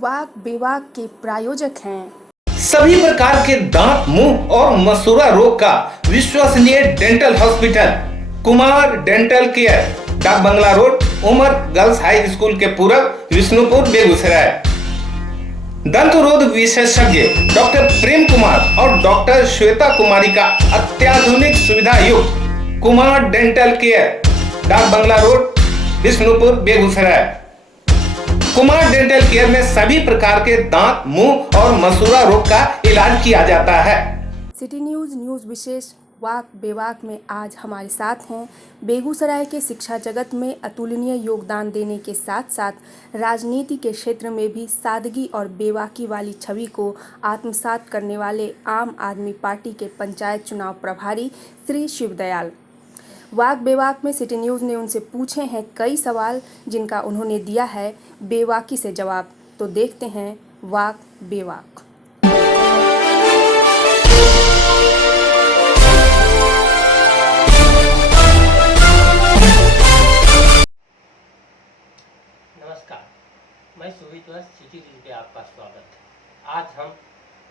वाक बेवाक के प्रायोजक हैं सभी प्रकार के दांत, मुंह और मसूड़ा रोग का विश्वसनीय dental hospital Kumar dental care, Dak Bangla road, Umar girls high school के पूरब, विष्णुपुर, बेगूसराय। दंत रोग विशेषज्ञ डॉक्टर प्रेम कुमार और डॉक्टर श्वेता कुमारी का अत्याधुनिक सुविधा युक्त Kumar dental care, Dak Bangla road, Vishnupur, Begusarai. Kumar dental care में सभी प्रकार के दांत, मुंह और मसूड़ा रोग का इलाज किया जाता है। सिटी न्यूज़ विशेष वाक बेवाक में आज हमारे साथ हैं बेगूसराय के शिक्षा जगत में अतुलनीय योगदान देने के साथ साथ राजनीति के क्षेत्र में भी सादगी और बेवाकी वाली छवि को आत्मसात करने वाले आम आदमी पार्टी के पंचायत चुनाव प्रभारी श्री शिवदयाल। वाक बेवाक में सिटी न्यूज़ ने उनसे पूछे हैं कई सवाल, जिनका उन्होंने दिया है बेवाकी से जवाब। तो देखते हैं वाक बेवाक। नमस्कार, मैं सुमित सिटी न्यूज़ में आपका स्वागत है। आज हम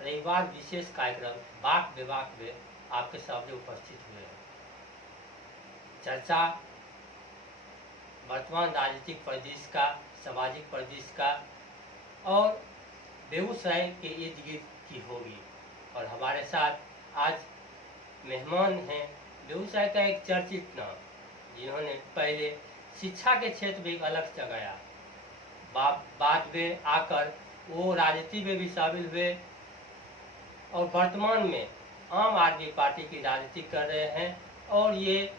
रविवार विशेष कार्यक्रम वाक बेवाक में आपके सामने उपस्थित हुए हैं। चर्चा वर्तमान राजनीतिक परिदृश्य का, सामाजिक परिदृश्य का और बेगूसराय के इर्द गिर्द की होगी। और हमारे साथ आज मेहमान हैं बेगूसराय का एक चर्चित नाम, जिन्होंने पहले शिक्षा के क्षेत्र में एक अलग जगाया, बाद में आकर वो राजनीति में भी शामिल हुए और वर्तमान में आम आदमी पार्टी की राजनीति कर रहे हैं। और ये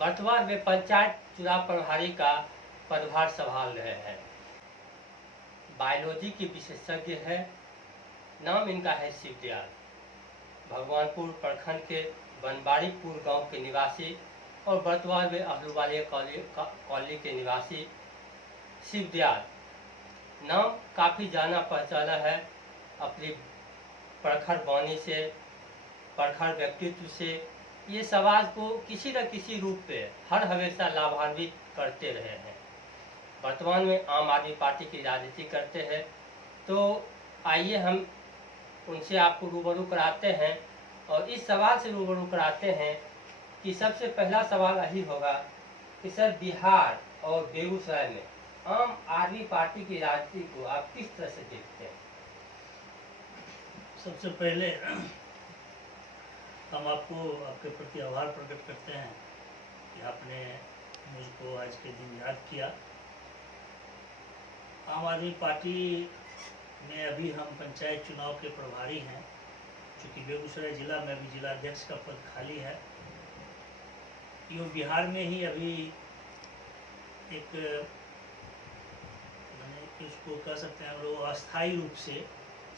वर्तमान में पंचायत चुनाव प्रभारी का पदभार संभाल रहे हैं। बायोलॉजी के विशेषज्ञ है। नाम इनका है शिवदयाल। भगवानपुर प्रखंड के बनबाड़ीपुर गांव के निवासी और वर्तमान में अहलुवालिया कॉलोनी के निवासी शिवदयाल नाम काफ़ी जाना पहचाना है अपनी प्रखर वाणी से, प्रखर व्यक्तित्व से। ये समाज को किसी न किसी रूप में हर हमेशा लाभान्वित करते रहे हैं। वर्तमान में आम आदमी पार्टी की राजनीति करते हैं। तो आइए हम उनसे आपको रूबरू कराते हैं और इस सवाल से रूबरू कराते हैं कि सबसे पहला सवाल यही होगा कि सर, बिहार और बेगूसराय में आम आदमी पार्टी की राजनीति को आप किस तरह से देखते हैं? सबसे पहले हम आपके प्रति आभार प्रकट करते हैं कि आपने मुझको आज के दिन याद किया। आम आदमी पार्टी में अभी हम पंचायत चुनाव के प्रभारी हैं, चूँकि बेगूसराय जिला में अभी जिलाध्यक्ष का पद खाली है। यो बिहार में ही अभी एक मैंने इसको कह सकते हैं हम लोग अस्थायी रूप से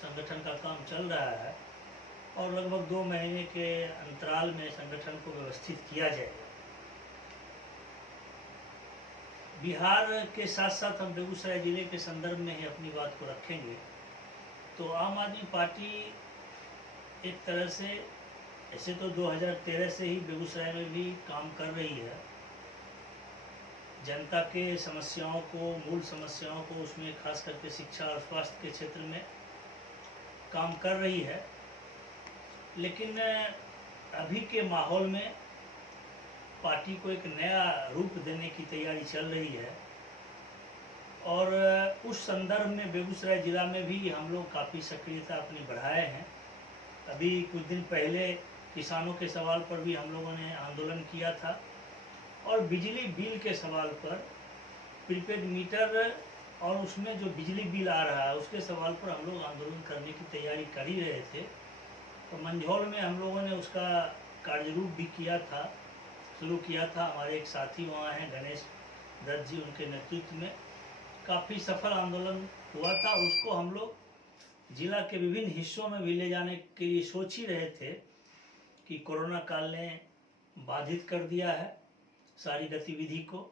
संगठन का काम चल रहा है और लगभग 2 महीने के अंतराल में संगठन को व्यवस्थित किया जाएगा। बिहार के साथ साथ हम बेगूसराय जिले के संदर्भ में ही अपनी बात को रखेंगे तो आम आदमी पार्टी एक तरह से ऐसे तो 2013 से ही बेगूसराय में भी काम कर रही है। जनता के समस्याओं को, मूल समस्याओं को, उसमें खास करके शिक्षा और स्वास्थ्य के क्षेत्र में काम कर रही है। लेकिन अभी के माहौल में पार्टी को एक नया रूप देने की तैयारी चल रही है और उस संदर्भ में बेगूसराय जिला में भी हम लोग काफ़ी सक्रियता अपनी बढ़ाए हैं। अभी कुछ दिन पहले किसानों के सवाल पर भी हम लोगों ने आंदोलन किया था और बिजली बिल के सवाल पर, प्रीपेड मीटर और उसमें जो बिजली बिल आ रहा है उसके सवाल पर हम लोग आंदोलन करने की तैयारी कर ही रहे थे। तो मंझौल में हम लोगों ने उसका कार्यरूप भी शुरू किया था। हमारे एक साथी वहाँ हैं, गणेश दत्त जी, उनके नेतृत्व में काफ़ी सफल आंदोलन हुआ था। उसको हम लोग जिला के विभिन्न हिस्सों में भी ले जाने के लिए सोच ही रहे थे कि कोरोना काल ने बाधित कर दिया है सारी गतिविधि को।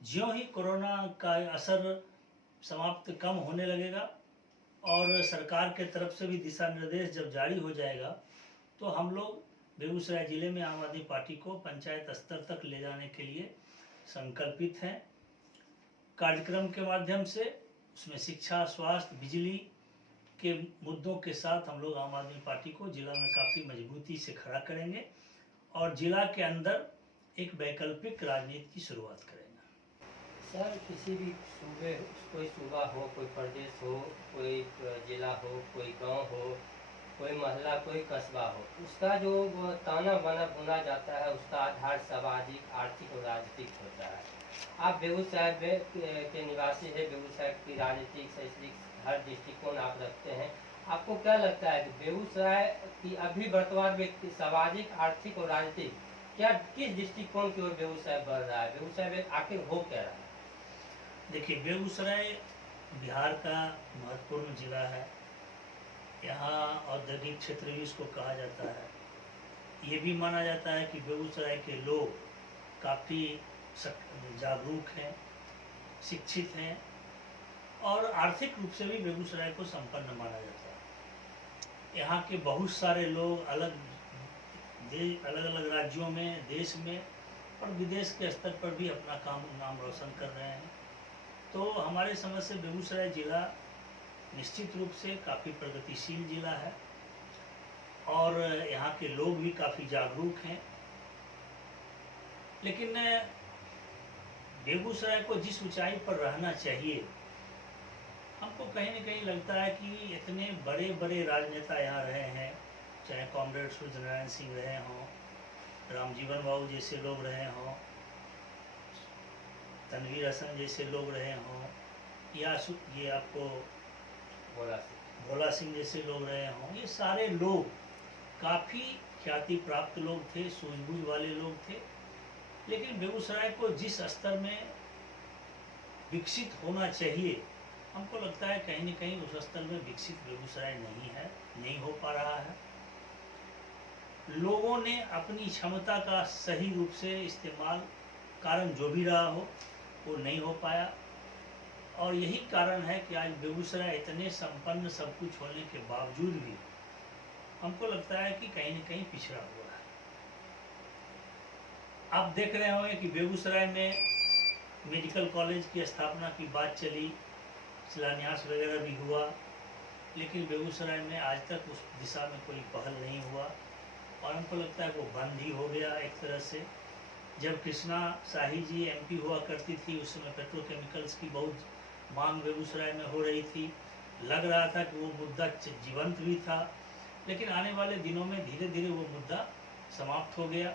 ज्यों ही कोरोना का असर समाप्त कम होने लगेगा और सरकार के तरफ से भी दिशा निर्देश जब जारी हो जाएगा तो हम लोग बेगूसराय जिले में आम आदमी पार्टी को पंचायत स्तर तक ले जाने के लिए संकल्पित हैं। कार्यक्रम के माध्यम से उसमें शिक्षा, स्वास्थ्य, बिजली के मुद्दों के साथ हम लोग आम आदमी पार्टी को जिला में काफ़ी मजबूती से खड़ा करेंगे और जिला के अंदर एक वैकल्पिक राजनीति की शुरुआत करेंगे। सर, किसी भी सूबे, कोई सूबा हो, कोई प्रदेश हो, कोई जिला हो, कोई गांव हो, कोई मोहल्ला, कोई कस्बा हो, उसका जो वो ताना बाना बुना जाता है, उसका आधार सामाजिक, आर्थिक और राजनीतिक होता है। आप बेगूसराय के निवासी है, बेगूसराय की राजनीतिक, शैक्षणिक हर दृष्टिकोण आप रखते हैं। आपको क्या लगता है कि बेगूसराय की अभी वर्तमान में सामाजिक, आर्थिक और राजनीतिक क्या किस दृष्टिकोण की ओर बेगूसराय बढ़ रहा है? बेगूसराय में आखिर हो क्या रहा है? देखिए, बेगूसराय बिहार का महत्वपूर्ण जिला है। यहाँ औद्योगिक क्षेत्र भी इसको कहा जाता है। ये भी माना जाता है कि बेगूसराय के लोग काफ़ी जागरूक हैं, शिक्षित हैं और आर्थिक रूप से भी बेगूसराय को संपन्न माना जाता है। यहाँ के बहुत सारे लोग अलग अलग राज्यों में, देश में और विदेश के स्तर पर भी अपना नाम रोशन कर रहे हैं। तो हमारे समझ से बेगूसराय जिला निश्चित रूप से काफ़ी प्रगतिशील जिला है और यहाँ के लोग भी काफ़ी जागरूक हैं। लेकिन बेगूसराय को जिस ऊंचाई पर रहना चाहिए, हमको कहीं न कहीं लगता है कि इतने बड़े बड़े राजनेता यहाँ रहे हैं, चाहे कॉमरेड सूर्यनारायण सिंह रहे हों, रामजीवन बाबू जैसे लोग रहे हों, तनवीर हसन जैसे लोग रहे हों, या ये आपको भोला सिंह जैसे लोग रहे हों। ये सारे लोग काफ़ी ख्याति प्राप्त लोग थे, सूझबूझ वाले लोग थे। लेकिन बेगूसराय को जिस स्तर में विकसित होना चाहिए, हमको लगता है कहीं न कहीं उस स्तर में विकसित बेगूसराय नहीं है, नहीं हो पा रहा है। लोगों ने अपनी क्षमता का सही रूप से इस्तेमाल, कारण जो भी रहा हो, वो नहीं हो पाया और यही कारण है कि आज बेगूसराय इतने संपन्न सब कुछ होने के बावजूद भी हमको लगता है कि कहीं न कहीं पिछड़ा हुआ है। आप देख रहे होंगे कि बेगूसराय में मेडिकल कॉलेज की स्थापना की बात चली, शिलान्यास वगैरह भी हुआ, लेकिन बेगूसराय में आज तक उस दिशा में कोई पहल नहीं हुआ और हमको लगता है वो बंद ही हो गया एक तरह से। जब कृष्णा शाही जी एमपी हुआ करती थी, उस समय पेट्रोकेमिकल्स की बहुत मांग बेगूसराय में हो रही थी। लग रहा था कि वो मुद्दा जीवंत भी था, लेकिन आने वाले दिनों में धीरे धीरे वो मुद्दा समाप्त हो गया।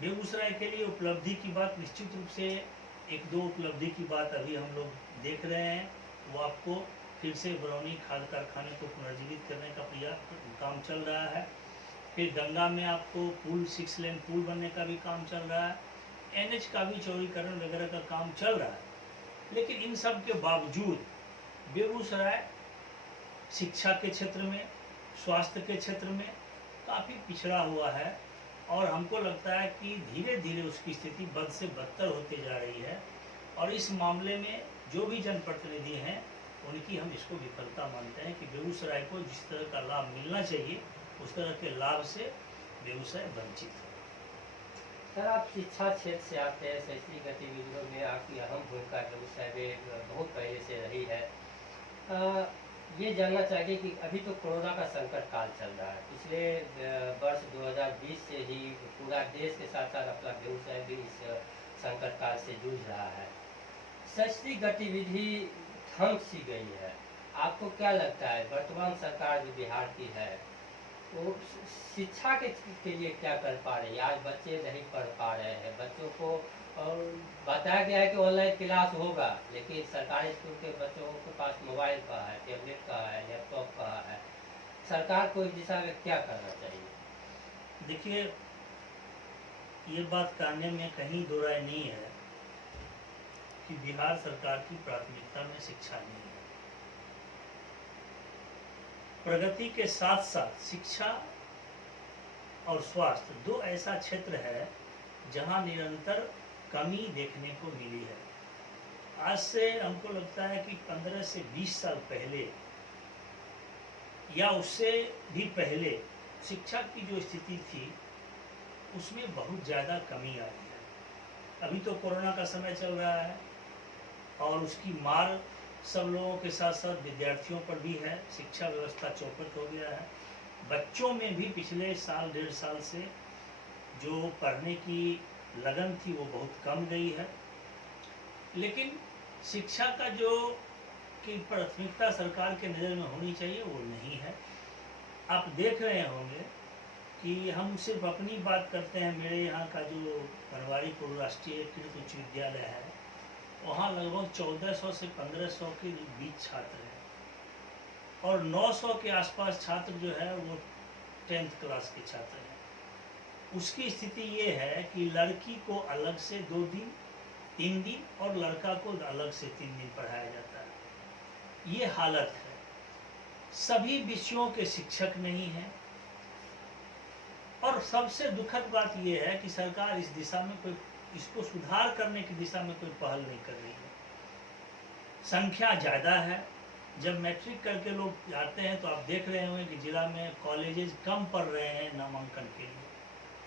बेगूसराय के लिए उपलब्धि की बात, निश्चित रूप से एक दो उपलब्धि की बात अभी हम लोग देख रहे हैं। वो आपको फिर से बरौनी खाद कारखाने को पुनर्जीवित करने का काम चल रहा है। फिर गंगा में आपको पुल, 6 लेन पुल बनने का भी काम चल रहा है। एनएच का भी चौड़ीकरण वगैरह का काम चल रहा है। लेकिन इन सब के बावजूद बेगूसराय शिक्षा के क्षेत्र में, स्वास्थ्य के क्षेत्र में काफ़ी पिछड़ा हुआ है और हमको लगता है कि धीरे धीरे उसकी स्थिति बद से बदतर होते जा रही है और इस मामले में जो भी जनप्रतिनिधि हैं उनकी हम इसको विफलता मानते हैं कि बेगूसराय को जिस तरह का लाभ मिलना चाहिए उस तरह के लाभ से बेगूसराय वंचित है। सर, आप शिक्षा क्षेत्र से आते हैं, शैक्षणिक गतिविधियों में आपकी अहम भूमिका बेगूसराय में बहुत पहले से रही है। ये जानना चाहिए कि अभी तो कोरोना का संकट काल चल रहा है। पिछले वर्ष 2020 से ही पूरा देश के साथ साथ अपना बेगूसराय भी इस संकट काल से जूझ रहा है। शैक्षणिक गतिविधि थम सी गई है। आपको क्या लगता है वर्तमान सरकार जो बिहार की है वो शिक्षा के लिए क्या कर पा रही है? आज बच्चे नहीं पढ़ पा रहे हैं, बच्चों को और बताया गया है कि ऑनलाइन क्लास होगा, लेकिन सरकारी स्कूल के बच्चों के पास मोबाइल का है, टैबलेट का है, लैपटॉप का है। सरकार को इस दिशा में क्या करना चाहिए? देखिए, ये बात कहने में कहीं दो राय नहीं है कि बिहार सरकार की प्राथमिकता में शिक्षा नहीं है। प्रगति के साथ साथ शिक्षा और स्वास्थ्य दो ऐसा क्षेत्र है जहां निरंतर कमी देखने को मिली है। आज से हमको लगता है कि 15 से 20 साल पहले या उससे भी पहले शिक्षा की जो स्थिति थी उसमें बहुत ज़्यादा कमी आई है। अभी तो कोरोना का समय चल रहा है, और उसकी मार सब लोगों के साथ साथ विद्यार्थियों पर भी है। शिक्षा व्यवस्था चौपट हो गया है। बच्चों में भी पिछले साल 1.5 साल से जो पढ़ने की लगन थी वो बहुत कम गई है। लेकिन शिक्षा का जो कि प्राथमिकता सरकार के नज़र में होनी चाहिए वो नहीं है। आप देख रहे होंगे कि हम सिर्फ अपनी बात करते हैं। मेरे यहाँ का जो बनवारीपुर राष्ट्रीय कृत उच्च विद्यालय है, वहाँ लगभग 1400 से 1500 के बीच छात्र हैं और 900 के आसपास छात्र जो है वो 10th क्लास के छात्र हैं। उसकी स्थिति ये है कि लड़की को अलग से 2 दिन 3 दिन और लड़का को अलग से 3 दिन पढ़ाया जाता है। ये हालत है। सभी विषयों के शिक्षक नहीं हैं और सबसे दुखद बात यह है कि सरकार इस दिशा में कोई, इसको सुधार करने की दिशा में कोई पहल नहीं कर रही है। संख्या ज़्यादा है। जब मैट्रिक करके लोग आते हैं तो आप देख रहे होंगे कि जिला में कॉलेजेस कम पढ़ रहे हैं नामांकन के लिए,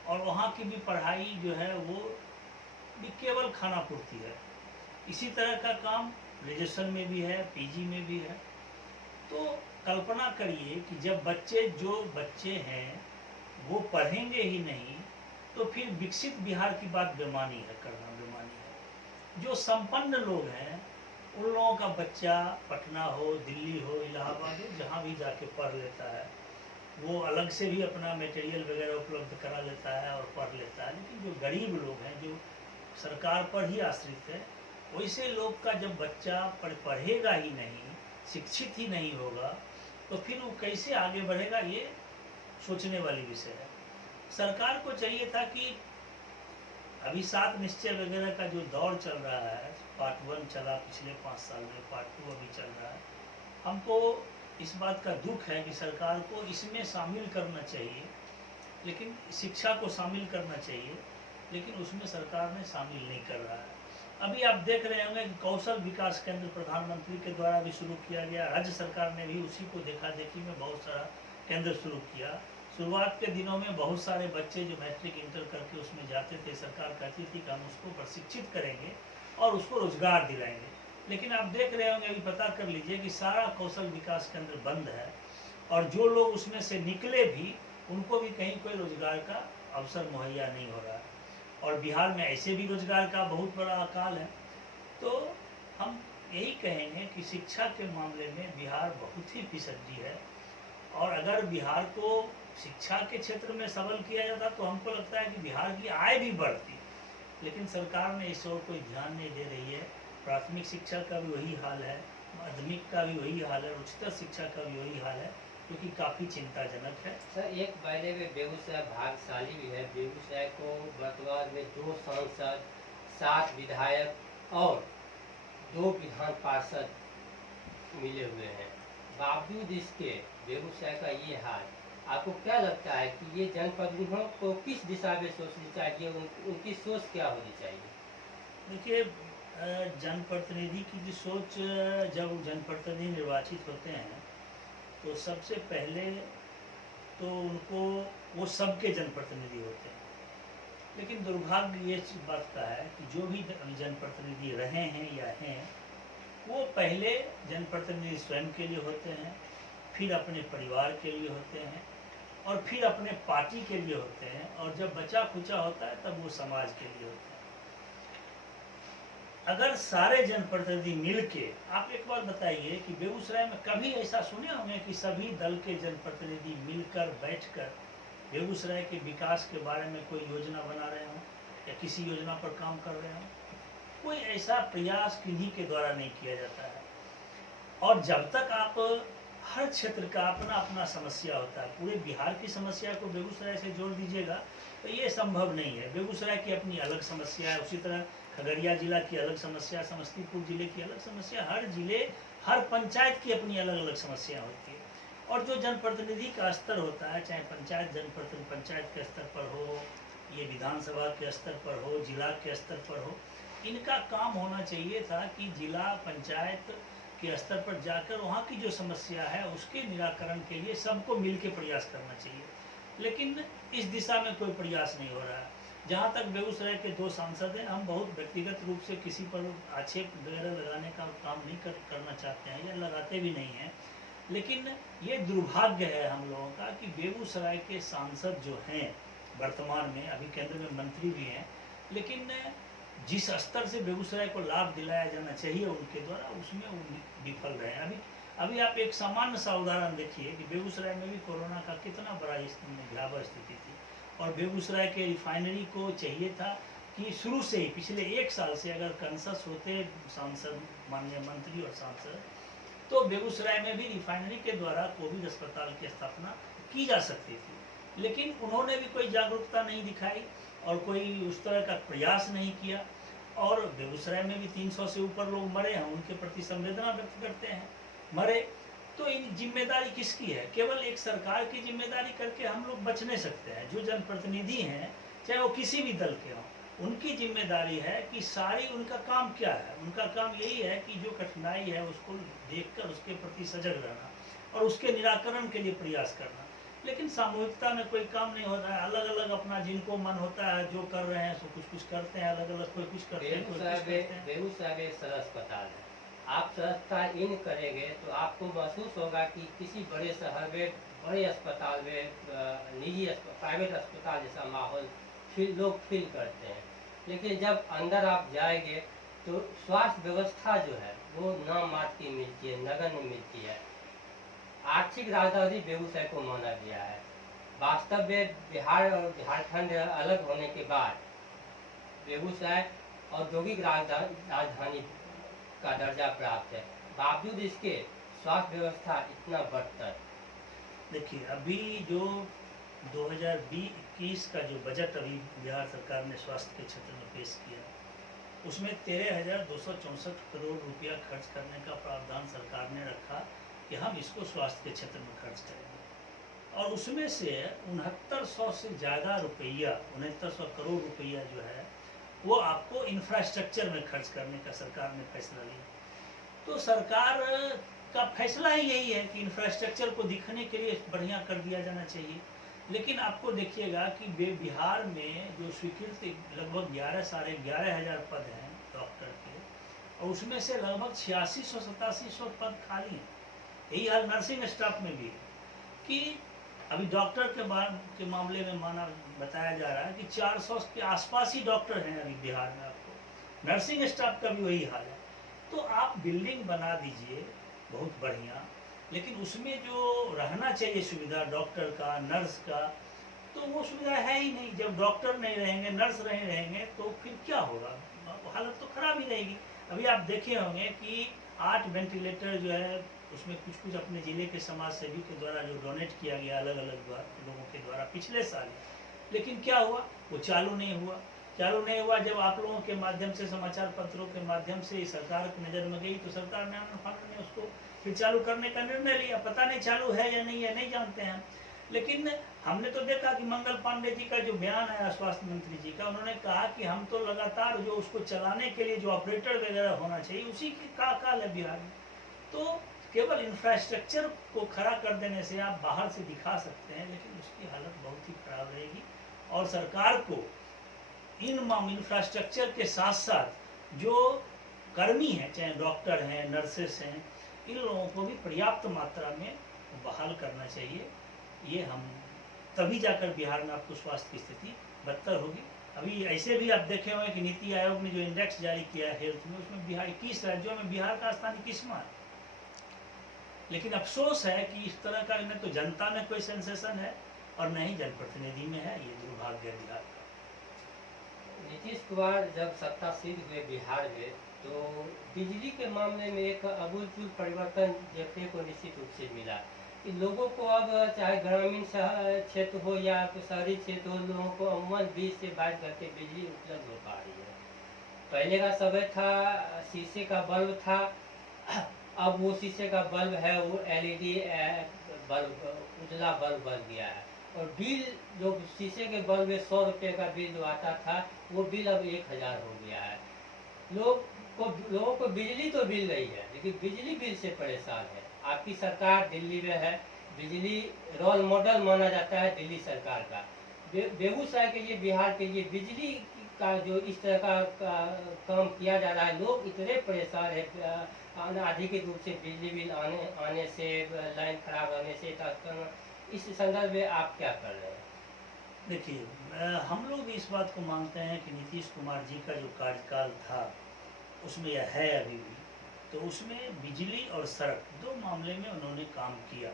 और वहाँ की भी पढ़ाई जो है वो भी केवल खाना पूर्ति है। इसी तरह का काम ग्रेजुएशन में भी है, पीजी में भी है। तो कल्पना करिए कि जब जो बच्चे हैं वो पढ़ेंगे ही नहीं तो फिर विकसित बिहार की बात बेमानी है, करना बेमानी है। जो संपन्न लोग हैं उन लोगों का बच्चा पटना हो, दिल्ली हो, इलाहाबाद हो, जहाँ भी जाके पढ़ लेता है, वो अलग से भी अपना मटेरियल वगैरह उपलब्ध करा लेता है और पढ़ लेता है। लेकिन जो गरीब लोग हैं, जो सरकार पर ही आश्रित है, वैसे लोग का जब बच्चा पढ़ेगा ही नहीं, शिक्षित ही नहीं होगा, तो फिर वो कैसे आगे बढ़ेगा, ये सोचने वाली विषय है। सरकार को चाहिए था कि अभी 7 निश्चय वगैरह का जो दौर चल रहा है, पार्ट 1 चला पिछले 5 साल में, पार्ट 2 अभी चल रहा है। हमको इस बात का दुख है कि सरकार को इसमें शामिल करना चाहिए, लेकिन शिक्षा को शामिल करना चाहिए, लेकिन उसमें सरकार ने शामिल नहीं कर रहा है। अभी आप देख रहे होंगे कि कौशल विकास केंद्र प्रधानमंत्री के द्वारा भी शुरू किया गया। राज्य सरकार ने भी उसी को देखा देखी में बहुत सारा केंद्र शुरू किया। शुरुआत के दिनों में बहुत सारे बच्चे जो मैट्रिक इंटर करके उसमें जाते थे, सरकार कहती थी कि हम उसको प्रशिक्षित करेंगे और उसको रोजगार दिलाएंगे। लेकिन आप देख रहे होंगे, अभी पता कर लीजिए कि सारा कौशल विकास केंद्र बंद है और जो लोग उसमें से निकले भी उनको भी कहीं कोई रोजगार का अवसर मुहैया नहीं हो रहा है। और बिहार में ऐसे भी रोजगार का बहुत बड़ा अकाल है। तो हम यही कहेंगे कि शिक्षा के मामले में बिहार बहुत ही पिछड़ी है, और अगर बिहार को शिक्षा के क्षेत्र में सबल किया जाता तो हमको लगता है कि बिहार की आय भी बढ़ती। लेकिन सरकार ने इस ओर कोई ध्यान नहीं दे रही है। प्राथमिक शिक्षा का भी वही हाल है, माध्यमिक का भी वही हाल है, उच्चतर शिक्षा का भी वही हाल है, जो कि काफ़ी चिंताजनक है। सर, एक पहले में बेगूसराय भाग्यशाली भी है। बेगूसराय को वर्तमान में 2 सांसद, 7 विधायक और 2 विधान पार्षद मिले हुए हैं। बावजूद इसके बेगूसराय का ये हाल, आपको क्या लगता है कि ये जनप्रतिनिधियों को किस दिशा में सोचनी चाहिए, उनकी सोच क्या होनी चाहिए? देखिए, जनप्रतिनिधि की जो सोच, जब जनप्रतिनिधि निर्वाचित होते हैं तो सबसे पहले तो उनको, वो सबके जनप्रतिनिधि होते हैं। लेकिन दुर्भाग्य ये बात का है कि जो भी जनप्रतिनिधि रहे हैं या हैं, वो पहले जनप्रतिनिधि स्वयं के लिए होते हैं, फिर अपने परिवार के लिए होते हैं, और फिर अपने पार्टी के लिए होते हैं, और जब बचा खुचा होता है तब वो समाज के लिए होते हैं। अगर सारे जनप्रतिनिधि मिलके, आप एक बार बताइए कि बेगूसराय में कभी ऐसा सुने होंगे कि सभी दल के जनप्रतिनिधि मिलकर बैठकर बेगूसराय के विकास के बारे में कोई योजना बना रहे हों या किसी योजना पर काम कर रहे हों? कोई ऐसा प्रयास किन्हीं के द्वारा नहीं किया जाता है। और जब तक आप, हर क्षेत्र का अपना अपना समस्या होता है, पूरे बिहार की समस्या को बेगूसराय से जोड़ दीजिएगा तो ये संभव नहीं है। बेगूसराय की अपनी अलग समस्या है, उसी तरह खगड़िया जिला की अलग समस्या, समस्तीपुर जिले की अलग समस्या, हर जिले, हर पंचायत की अपनी अलग अलग समस्या होती है। और जो जनप्रतिनिधि का स्तर होता है, चाहे पंचायत पंचायत के स्तर पर हो, ये विधानसभा के स्तर पर हो, जिला के स्तर पर हो, इनका काम होना चाहिए था कि जिला पंचायत के स्तर पर जाकर वहाँ की जो समस्या है उसके निराकरण के लिए सबको मिलकर प्रयास करना चाहिए। लेकिन इस दिशा में कोई प्रयास नहीं हो रहा है। जहाँ तक बेगूसराय के 2 सांसद हैं, हम बहुत व्यक्तिगत रूप से किसी पर आक्षेप वगैरह लगाने का काम नहीं करना चाहते हैं या लगाते भी नहीं हैं, लेकिन ये दुर्भाग्य है हम लोगों का कि बेगूसराय के सांसद जो हैं वर्तमान में, अभी केंद्र में मंत्री भी हैं, लेकिन जिस स्तर से बेगूसराय को लाभ दिलाया जाना चाहिए उनके द्वारा, उसमें वो विफल रहे हैं। अभी आप एक सामान्य सा उदाहरण देखिए कि बेगूसराय में भी कोरोना का कितना बड़ा भयावह स्थिति थी, और बेगूसराय के रिफाइनरी को चाहिए था कि शुरू से ही पिछले 1 साल से अगर कंसस होते सांसद, माननीय मंत्री और सांसद, तो बेगूसराय में भी रिफाइनरी के द्वारा कोविड अस्पताल की स्थापना की जा सकती थी, लेकिन उन्होंने भी कोई जागरूकता नहीं दिखाई और कोई उस तरह का प्रयास नहीं किया। और बेगूसराय में भी 300 से ऊपर लोग मरे हैं, उनके प्रति संवेदना व्यक्त करते हैं, मरे। तो इन जिम्मेदारी किसकी है? केवल एक सरकार की जिम्मेदारी करके हम लोग बच नहीं सकते हैं। जो जनप्रतिनिधि हैं, चाहे वो किसी भी दल के हों, उनकी जिम्मेदारी है कि सारी, उनका काम क्या है? उनका काम यही है कि जो कठिनाई है उसको देखकर उसके प्रति सजग रहना और उसके निराकरण के लिए प्रयास करना। लेकिन सामूहिकता में कोई काम नहीं होता है, अलग अलग अपना जिनको मन होता है जो कर रहे हैं सो कुछ करते हैं, अलग अलग, कोई कुछ करते हैं, कोई कुछ करते हैं। बेगूसराय में सदर अस्पताल है, आप सदस्यता इन करेंगे तो आपको महसूस होगा कि किसी बड़े शहर में, बड़े अस्पताल में, निजी प्राइवेट अस्पताल जैसा माहौल लोग फील करते हैं। लेकिन जब अंदर आप जाएंगे तो स्वास्थ्य व्यवस्था जो है वो नाम मात्र की मिलती है, नगण्य मिलती है। आर्थिक राजधानी बेगूसराय को माना गया है। वास्तव में बिहार और झारखंड अलग होने के बाद बेगूसराय औद्योगिक राजधानी का दर्जा प्राप्त है, बावजूद इसके स्वास्थ्य व्यवस्था इतना बदतर। देखिए, अभी जो 2020-21 का जो बजट अभी बिहार सरकार ने स्वास्थ्य के क्षेत्र में पेश किया, उसमें 13,264 करोड़ रुपया खर्च करने का प्रावधान सरकार ने रखा कि हम इसको स्वास्थ्य के क्षेत्र में खर्च करेंगे। और उसमें से 6900 से ज़्यादा रुपया, 6900 करोड़ रुपया जो है वो आपको इंफ्रास्ट्रक्चर में खर्च करने का सरकार ने फैसला लिया। तो सरकार का फैसला ही यही है कि इंफ्रास्ट्रक्चर को दिखने के लिए बढ़िया कर दिया जाना चाहिए। लेकिन आपको देखिएगा कि बिहार में जो स्वीकृत लगभग 11,500 पद हैं डॉक्टर के, और उसमें से लगभग 8600-8700 पद खाली हैं। यही हाल नर्सिंग स्टाफ में भी है कि अभी डॉक्टर के मामले में बताया जा रहा है कि 400 के आसपास ही डॉक्टर हैं अभी बिहार में। आपको नर्सिंग स्टाफ का भी वही हाल है। तो आप बिल्डिंग बना दीजिए बहुत बढ़िया, लेकिन उसमें जो रहना चाहिए सुविधा डॉक्टर का, नर्स का, तो वो सुविधा है ही नहीं। जब डॉक्टर नहीं रहेंगे, नर्स नहीं रहेंगे, तो फिर क्या होगा? हालत तो खराब ही रहेगी। अभी आप देखे होंगे कि 8 वेंटिलेटर जो है उसमें कुछ अपने ज़िले के समाज सेवी के द्वारा जो डोनेट किया गया अलग अलग लोगों के द्वारा पिछले साल, लेकिन क्या हुआ? वो चालू नहीं हुआ। जब आप लोगों के माध्यम से, समाचार पत्रों के माध्यम से सरकार की नज़र में गई, तो सरकार ने उसको फिर चालू करने का निर्णय लिया। पता नहीं चालू है या नहीं जानते हैं। लेकिन हमने तो देखा कि मंगल पांडे जी का जो बयान आया स्वास्थ्य मंत्री जी का, उन्होंने कहा कि हम तो लगातार जो उसको चलाने के लिए जो ऑपरेटर वगैरह होना चाहिए उसी की काल है बिहार में। तो केवल इंफ्रास्ट्रक्चर को खड़ा कर देने से आप बाहर से दिखा सकते हैं, लेकिन उसकी हालत बहुत ही खराब रहेगी। और सरकार को इन इंफ्रास्ट्रक्चर के साथ साथ जो कर्मी हैं, चाहे डॉक्टर हैं, नर्सेस हैं, इन लोगों को भी पर्याप्त मात्रा में बहाल करना चाहिए। ये हम तभी जाकर बिहार में आपको स्वास्थ्य की स्थिति बदतर होगी। अभी ऐसे भी आप देखे होंगे कि नीति आयोग ने जो इंडेक्स जारी किया है हेल्थ में, उसमें बिहार 21 राज्यों में बिहार का स्थान 21वां है। लेकिन अफसोस है कि इस तरह का न तो जनता में कोई सेंसेशन है और न ही जनप्रतिनिधि में है। ये दुर्भाग्य बिहार का। नीतीश कुमार जब सत्तासीन हुए बिहार में, तो बिजली के मामले में एक अभूतपूर्व परिवर्तन देखने को निश्चित रूप से मिला कि लोगों को अब चाहे ग्रामीण क्षेत्र हो या शहरी क्षेत्र हो, लोगों को अमूमन 20 से 22 घंटे बिजली उपलब्ध हो पा रही है। पहले का समय था शीशे का बल्ब था, अब वो शीशे का बल्ब है वो LED बल्ब, उजला बल्ब बन गया है। और बिल जो शीशे के बल्ब में 100 रुपये का बिल जो आता था, वो बिल अब 1000 हो गया है। लोगों को बिजली तो मिल रही है, लेकिन बिजली बिल से परेशान है। आपकी सरकार दिल्ली में है, बिजली रोल मॉडल माना जाता है दिल्ली सरकार का। बेगूसराय के लिए, बिहार के लिए बिजली का जो इस तरह का काम किया जा रहा है, लोग इतने परेशान है अधिक रूप से बिजली बिल आने से, लाइन खराब होने से, इस संदर्भ में आप क्या कर रहे हैं? देखिए, हम लोग भी इस बात को मानते हैं कि नीतीश कुमार जी का जो कार्यकाल था उसमें यह है अभी भी, तो उसमें बिजली और सड़क दो मामले में उन्होंने काम किया,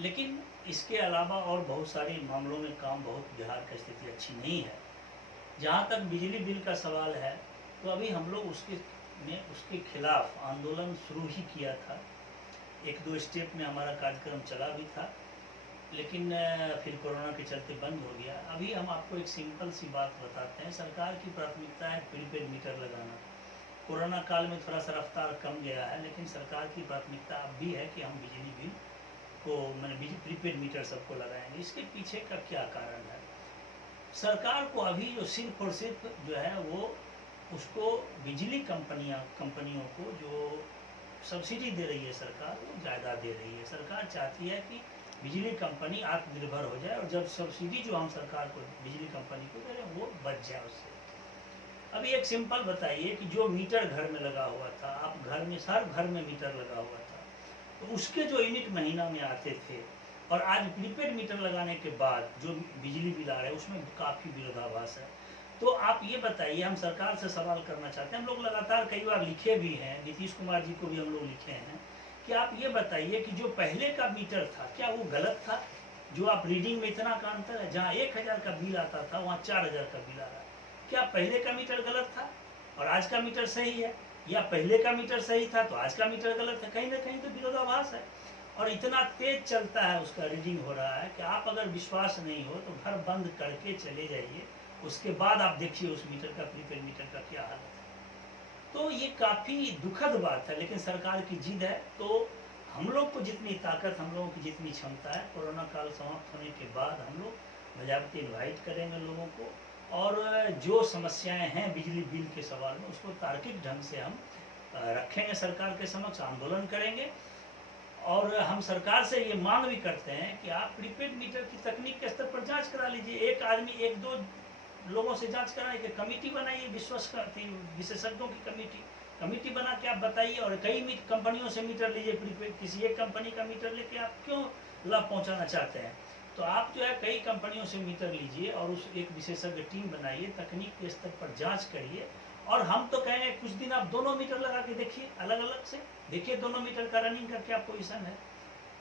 लेकिन इसके अलावा और बहुत सारे मामलों में काम बहुत बिहार की स्थिति अच्छी नहीं है। जहाँ तक बिजली बिल का सवाल है तो अभी हम लोग उसके खिलाफ आंदोलन शुरू ही किया था। 1-2 स्टेट में हमारा कार्यक्रम चला भी था, लेकिन फिर कोरोना के चलते बंद हो गया। अभी हम आपको एक सिंपल सी बात बताते हैं। सरकार की प्राथमिकता है प्रीपेड मीटर लगाना। कोरोना काल में थोड़ा सा रफ्तार कम गया है, लेकिन सरकार की प्राथमिकता अब भी है कि हम बिजली बिल को प्रीपेड मीटर सबको लगाएंगे। इसके पीछे का क्या कारण है? सरकार को अभी जो सिर्फ और सिर्फ जो है वो उसको बिजली कंपनियों को जो सब्सिडी दे रही है सरकार, वो ज़्यादा दे रही है। सरकार चाहती है कि बिजली कंपनी आत्मनिर्भर हो जाए और जब सब्सिडी जो हम सरकार को बिजली कंपनी को दे रहे हैं वो बच जाए उससे। अभी एक सिंपल बताइए कि जो मीटर घर में लगा हुआ था, आप घर में हर घर में मीटर लगा हुआ था, तो उसके जो यूनिट महीना में आते थे और आज प्रीपेड मीटर लगाने के बाद जो बिजली बिल आ रहा है उसमें काफ़ी विरोधाभास है। तो आप ये बताइए, हम सरकार से सवाल करना चाहते हैं, हम लोग लगातार कई बार लिखे भी हैं, नीतीश कुमार जी को भी हम लोग लिखे हैं कि आप ये बताइए कि जो पहले का मीटर था क्या वो गलत था? जो आप रीडिंग में इतना का अंतर है, जहाँ 1000 का बिल आता था वहाँ 4000 का बिल आ रहा है, क्या पहले का मीटर गलत था और आज का मीटर सही है, या पहले का मीटर सही था तो आज का मीटर गलत है? कहीं ना कहीं तो विरोधाभास है। और इतना तेज चलता है, उसका रीडिंग हो रहा है कि आप अगर विश्वास नहीं हो तो घर बंद करके चले जाइए, उसके बाद आप देखिए उस मीटर का, प्रीपेड मीटर का क्या हालत है। तो ये काफ़ी दुखद बात है, लेकिन सरकार की जिद है। तो हम लोग को जितनी ताकत, हम लोगों की जितनी क्षमता है, कोरोना काल समाप्त होने के बाद हम लोग बजाबते इन्वाइट करेंगे लोगों को, और जो समस्याएं हैं बिजली बिल के सवाल में उसको तार्किक ढंग से हम रखेंगे, सरकार के समक्ष आंदोलन करेंगे। और हम सरकार से ये मांग भी करते हैं कि आप प्रीपेड मीटर की तकनीक के स्तर पर जांच करा लीजिए। एक आदमी 1-2 लोगों से जांच कराइए, कि कमेटी बनाइए, विशेषज्ञों की कमेटी बना के आप बताइए। और कई कंपनियों से मीटर लीजिए प्रीपेड, किसी एक कंपनी का मीटर लेके आप क्यों लाभ पहुंचाना चाहते हैं? तो आप जो है कई कंपनियों से मीटर लीजिए और उस एक विशेषज्ञ टीम बनाइए, तकनीक के स्तर पर जांच करिए। और हम तो कहेंगे कुछ दिन आप दोनों मीटर लगा के देखिए, अलग अलग से देखिए दोनों मीटर का रनिंग का क्या पोजीशन है,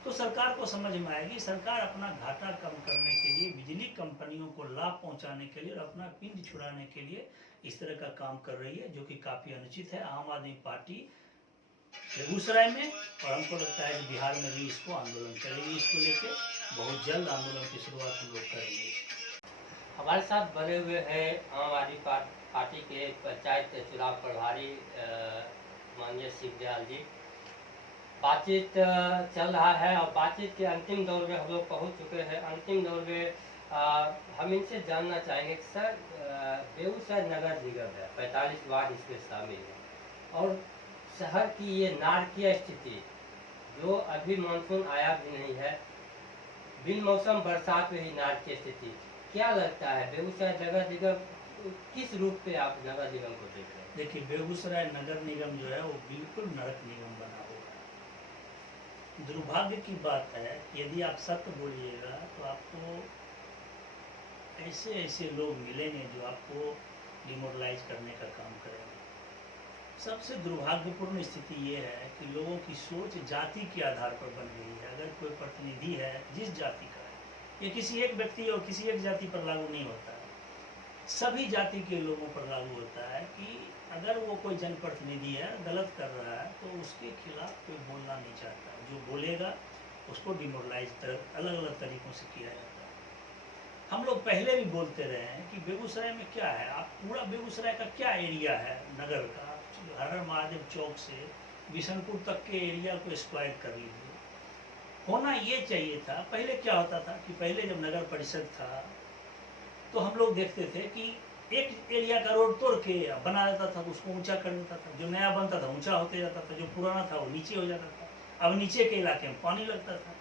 तो सरकार को समझ में आएगी। सरकार अपना घाटा कम करने के लिए, बिजली कंपनियों को लाभ पहुंचाने के लिए और अपना पिंड छुड़ाने के लिए इस तरह का काम कर रही है, जो कि काफ़ी अनुचित है। आम आदमी पार्टी बेगूसराय में, और हमको लगता है कि बिहार में भी इसको आंदोलन करेगी, इसको लेके बहुत जल्द आंदोलन की शुरुआत हम लोग करेंगे। हमारे साथ बने हुए हैं आम आदमी पार्टी के पंचायत चुनाव प्रभारी माननीय शिवदयाल जी। बातचीत चल रहा है और बातचीत के अंतिम दौर में हम लोग पहुँच चुके हैं। अंतिम दौर में हम इनसे जानना चाहेंगे कि सर, बेगूसराय नगर निगम है, 45 वार्ड इसमें शामिल है, और शहर की ये नारकीय स्थिति, जो अभी मानसून आया भी नहीं है, बिन मौसम बरसात में ही नारकीय स्थिति, क्या लगता है बेगूसराय नगर निगम किस रूप पे आप नगर निगम को देख रहे हैं? देखिए, बेगूसराय नगर निगम जो है वो बिल्कुल नरक निगम बना हुआ है। दुर्भाग्य की बात है, यदि आप सत्य बोलिएगा तो आपको ऐसे ऐसे लोग मिलेंगे जो आपको डिमोरलाइज करने का काम करेंगे। सबसे दुर्भाग्यपूर्ण स्थिति ये है कि लोगों की सोच जाति के आधार पर बन गई है। अगर कोई प्रतिनिधि है जिस जाति का है, ये किसी एक व्यक्ति और किसी एक जाति पर लागू नहीं होता है, सभी जाति के लोगों पर लागू होता है कि अगर वो कोई जनप्रतिनिधि है गलत कर रहा है तो उसके खिलाफ कोई बोलना नहीं चाहता। जो बोलेगा उसको डिमोरलाइज अलग अलग तरीक़ों से किया जाता है। हम लोग पहले भी बोलते रहे हैं कि बेगूसराय में क्या है, आप पूरा बेगूसराय का क्या एरिया है नगर का, हर हर महादेव चौक से बिशनपुर तक के एरिया को स्क्वायर कर लीजिए। होना ये चाहिए था। पहले क्या होता था कि पहले जब नगर परिषद था तो हम लोग देखते थे कि एक एरिया का रोड तोड़ के बना जाता था, उसको ऊंचा कर देता था। जो नया बनता था ऊंचा होते जाता था, जो पुराना था वो नीचे हो जाता था। अब नीचे के इलाके में पानी लगता था।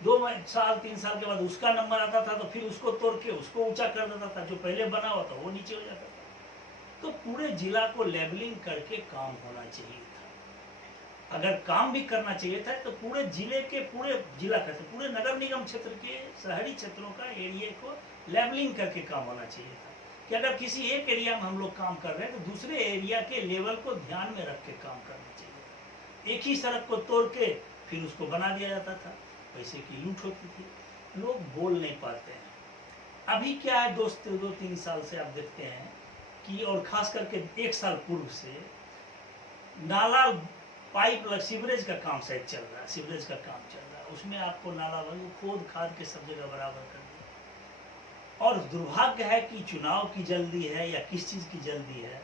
2 साल 3 साल के बाद उसका नंबर आता था तो फिर उसको तोड़ के उसको ऊंचा कर देता था, जो पहले बना हुआ था वो नीचे हो जाता था। तो पूरे जिला को लेबलिंग करके काम होना चाहिए था। अगर काम भी करना चाहिए था तो पूरे जिले के, पूरे जिला कहते पूरे नगर निगम क्षेत्र के शहरी क्षेत्रों का एरिया को लेबलिंग करके काम होना चाहिए था, कि अगर किसी एक एरिया में हम लोग काम कर रहे हैं तो दूसरे एरिया के लेवल को ध्यान में रख के काम करना चाहिए था। एक ही सड़क को तोड़ के फिर उसको बना दिया जाता था, पैसे की लूट होती थी, लोग बोल नहीं पाते हैं। अभी क्या है दोस्त, 2-3 साल से आप देखते हैं कि, और खास करके 1 साल पूर्व से नाला पाइप सीवरेज का काम शायद चल रहा है, सीवरेज का काम चल रहा है, उसमें आपको नाला वाली खोद खाद के सब जगह बराबर कर दिया। और दुर्भाग्य है कि चुनाव की जल्दी है या किस चीज़ की जल्दी है,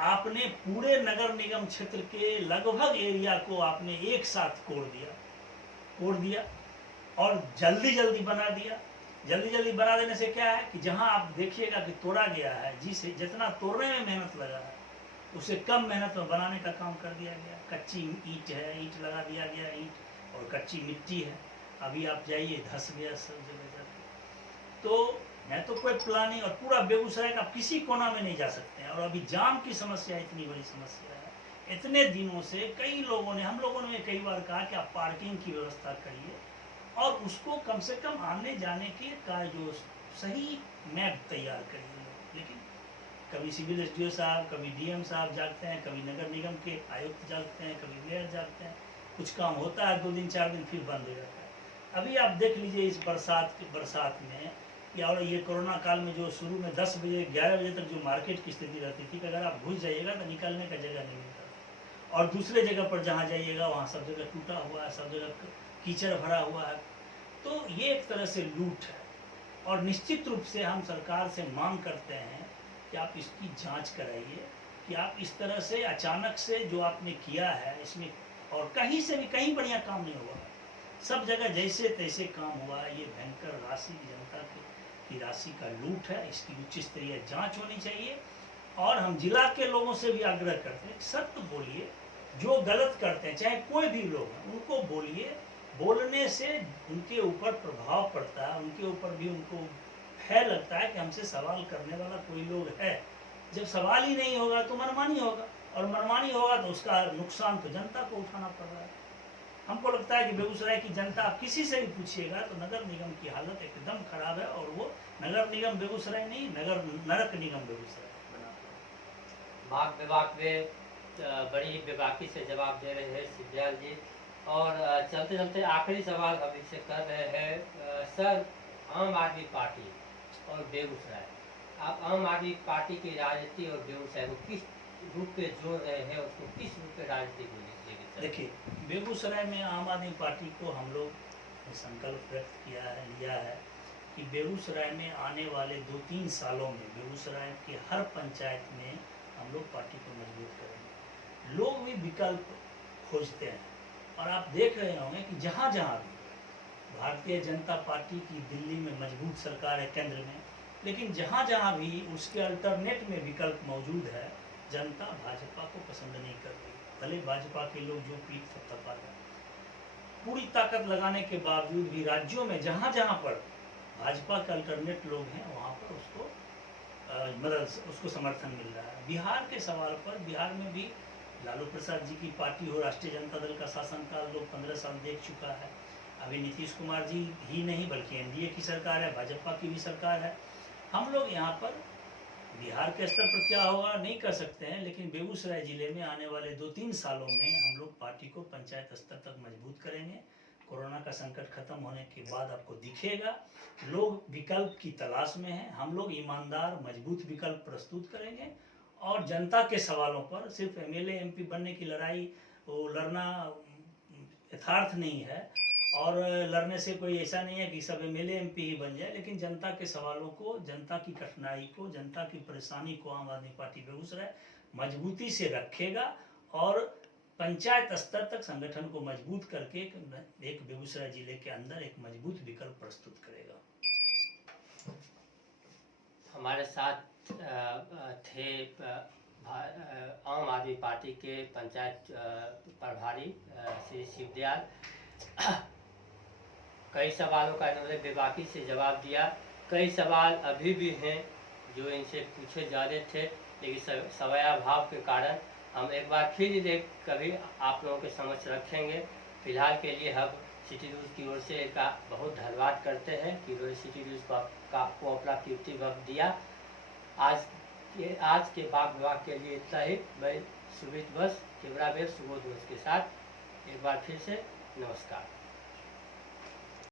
आपने पूरे नगर निगम क्षेत्र के लगभग एरिया को आपने एक साथ कोड़ दिया और जल्दी बना दिया। जल्दी बना देने से क्या है कि जहां आप देखिएगा कि तोड़ा गया है, जिसे जितना तोड़ने में मेहनत लगा है उसे कम मेहनत में बनाने का काम कर दिया गया। कच्ची ईंट है, ईंट लगा दिया गया, ईंट और कच्ची मिट्टी है, अभी आप जाइए धंस गया सब जगह जाके। तो है तो कोई प्लानिंग, और पूरा बेगूसराय का किसी कोना में नहीं जा सकते हैं। और अभी जाम की समस्या इतनी बड़ी समस्या है, इतने दिनों से कई लोगों ने, हम लोगों ने कई बार कहा कि आप पार्किंग की व्यवस्था करिए और उसको कम से कम आने जाने के का जो सही मैप तैयार करिए। लेकिन कभी सिविल एसडीओ साहब, कभी डीएम साहब जागते हैं, कभी नगर निगम के आयुक्त जागते हैं, कभी मेयर जागते हैं, कुछ काम होता है 2 दिन 4 दिन फिर बंद हो जाता है। अभी आप देख लीजिए इस बरसात में या और ये कोरोना काल में जो शुरू में 10 बजे 11 बजे तक जो मार्केट की स्थिति रहती थी कि अगर आप घुस जाइएगा तो निकलने का जगह नहीं मिलता, और दूसरे जगह पर जहाँ जाइएगा वहाँ सब जगह टूटा हुआ है, सब जगह कीचड़ भरा हुआ है। तो ये एक तरह से लूट है, और निश्चित रूप से हम सरकार से मांग करते हैं कि आप इसकी जांच कराइए कि आप इस तरह से अचानक से जो आपने किया है इसमें, और कहीं से भी कहीं बढ़िया काम नहीं हुआ, सब जगह जैसे तैसे काम हुआ है। ये भयंकर राशि जनता की राशि का लूट है, इसकी उच्च स्तरीय जांच होनी चाहिए। और हम जिला के लोगों से भी आग्रह करते हैं, सत्य बोलिए, जो गलत करते हैं चाहे कोई भी लोग हैं उनको बोलिए, बोलने से उनके ऊपर प्रभाव पड़ता है, उनके ऊपर भी उनको है लगता है कि हमसे सवाल करने वाला कोई लोग है। जब सवाल ही नहीं होगा तो मनमानी होगा, और मनमानी होगा तो उसका नुकसान तो जनता को उठाना पड़ रहा है। हमको लगता है कि बेगूसराय की जनता, आप किसी से भी पूछिएगा तो नगर निगम की हालत एकदम खराब है, और वो नगर निगम बेगूसराय नहीं, नरक निगम बेगूसराय बना। मार्ग विभाग में बड़ी बेबाकी से जवाब दे रहे हैं सिद्धियाल जी। और चलते चलते आखिरी सवाल हम इससे कर रहे हैं सर, आम आदमी पार्टी और बेगूसराय, आप आम आदमी पार्टी की राजनीति और बेगूसराय को किस रूप में जोड़ रहे हैं, उसको किस रूप में राजनीति को लेकर? देखिए, बेगूसराय में आम आदमी पार्टी को हम लोग संकल्प व्यक्त लिया है कि बेगूसराय में आने वाले 2-3 सालों में बेगूसराय के हर पंचायत में हम लोग पार्टी को मजबूत करेंगे। लोग भी विकल्प खोजते हैं, और आप देख रहे होंगे कि जहाँ जहाँ भी भारतीय जनता पार्टी की दिल्ली में मजबूत सरकार है केंद्र में, लेकिन जहाँ जहाँ भी उसके अल्टरनेट में विकल्प मौजूद है, जनता भाजपा को पसंद नहीं कर रही। भले भाजपा के लोग जो पीठ थपथपा रहे, पूरी ताकत लगाने के बावजूद भी राज्यों में जहाँ जहाँ पर भाजपा के अल्टरनेट लोग हैं वहाँ पर उसको समर्थन मिल रहा है। बिहार के सवाल पर, बिहार में भी लालू प्रसाद जी की पार्टी हो, राष्ट्रीय जनता दल का शासनकाल लोग 15 साल देख चुका है। अभी नीतीश कुमार जी ही नहीं बल्कि एनडीए की सरकार है, भाजपा की भी सरकार है। हम लोग यहाँ पर बिहार के स्तर पर क्या होगा नहीं कर सकते हैं, लेकिन बेगूसराय जिले में आने वाले 2-3 सालों में हम लोग पार्टी को पंचायत स्तर तक मजबूत करेंगे। कोरोना का संकट खत्म होने के बाद आपको दिखेगा लोग विकल्प की तलाश में हैं। हम लोग ईमानदार मजबूत विकल्प प्रस्तुत करेंगे, और जनता के सवालों पर सिर्फ एमएलए एमपी बनने की लड़ाई वो लड़ना यथार्थ नहीं है, और लड़ने से कोई ऐसा नहीं है कि सब एमएलए एमपी ही बन जाए, लेकिन जनता के सवालों को, जनता की कठिनाई को, जनता की परेशानी को आम आदमी पार्टी बेगूसराय मजबूती से रखेगा, और पंचायत स्तर तक संगठन को मजबूत करके एक बेगूसराय जिले के अंदर एक मजबूत विकल्प प्रस्तुत करेगा। हमारे साथ थे आम आदमी पार्टी के पंचायत प्रभारी श्री शिवदयाल। कई सवालों का इन्होंने बेबाकी से जवाब दिया। कई सवाल अभी भी हैं जो इनसे पूछे जा रहे थे, लेकिन समयाभाव के कारण हम एक बार फिर एक कभी आप लोगों के समक्ष रखेंगे। फिलहाल के लिए हम सिटी न्यूज़ की ओर से इनका बहुत धन्यवाद करते हैं कि इन्होंने सिटी न्यूज़ को अपना कीमती वक्त दिया। आज के बाग विभाग के लिए इतना ही। मैं सुमित बस कैमरामैन सुबोध के साथ एक बार फिर से नमस्कार।